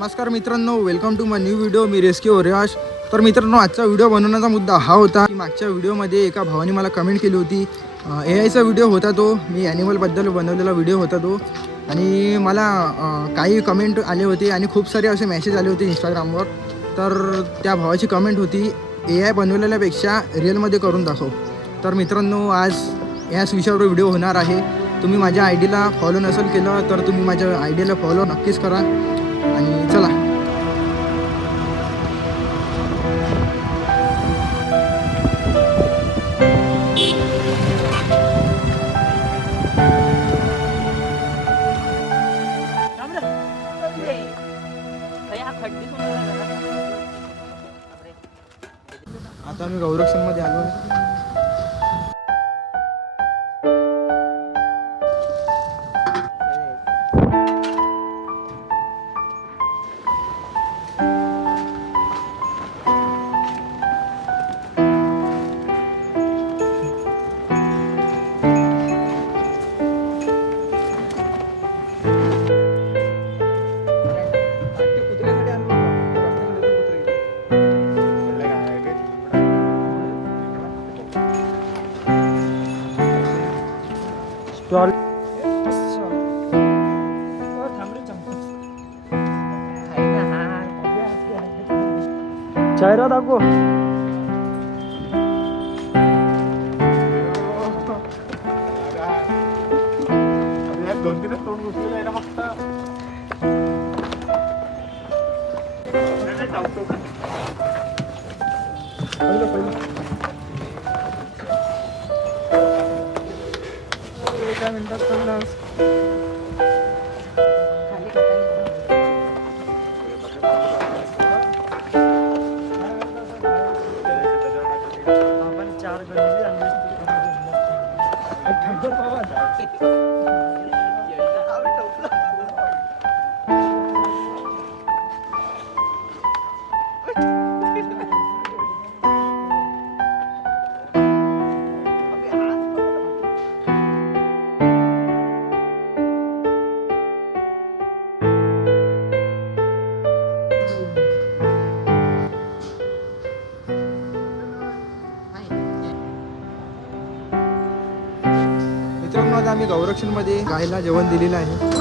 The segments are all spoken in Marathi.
नमस्कार मित्रांनो, welcome to my new video. मी रेस्क्यू ओरियाश. तर मित्रांनो, आजचा व्हिडिओ बनवण्याचा मुद्दा हा होता की मागच्या व्हिडिओमध्ये एका भावाने मला कमेंट केली होती. AIचा व्हिडिओ होता तो, मी ॲनिमलबद्दल बनवलेला व्हिडिओ होता तो. आणि मला काही कमेंट आले होते आणि खूप सारे असे मेसेज आले होते इंस्टाग्रामवर. तर त्या भावाची कमेंट होती, AI बनवलेल्यापेक्षा रिअलमध्ये करून दाखव. तर मित्रांनो, आज याच विषयावर व्हिडिओ होणार आहे. तुम्ही माझ्या आयडीला फॉलो नसेल केलं तर तुम्ही माझ्या आयडीला फॉलो नक्कीच करा. आणि चला, आता मी गौरक्षणमध्ये आलो आहे. चेहरा दाखव. दोन तीन तोंड घुसलेलं आहे ना फक्त. एका मिनिटात पडलास. मित्रांनो, आता आम्ही गौरक्षणमध्ये गायला जेवण दिलेलं आहे.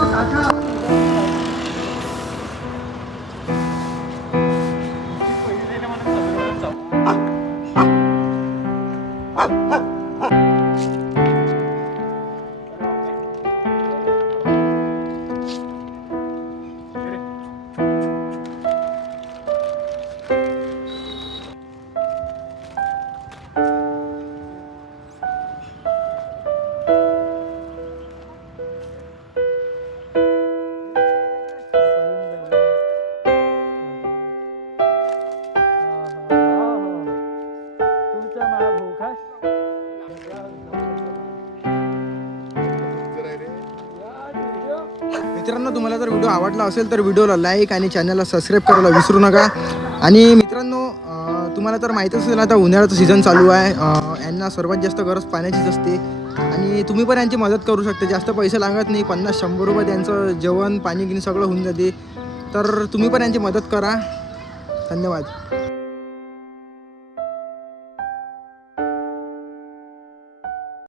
मित्रांनो, तुम्हाला जर व्हिडिओ आवडला असेल तर व्हिडिओला लाईक आणि चॅनलला सबस्क्राईब करायला विसरू नका. आणि मित्रांनो, तुम्हाला तर माहीत असेल आता उन्हाळ्याचं सीझन चालू आहे. यांना सर्वात जास्त गरज पाण्याचीच असते. आणि तुम्ही पण यांची मदत करू शकता. जास्त पैसे लागत नाही, 50-100 रुपये त्यांचं जेवण पाणी गिणी सगळं होऊन जाते. तर तुम्ही पण यांची मदत करा. धन्यवाद.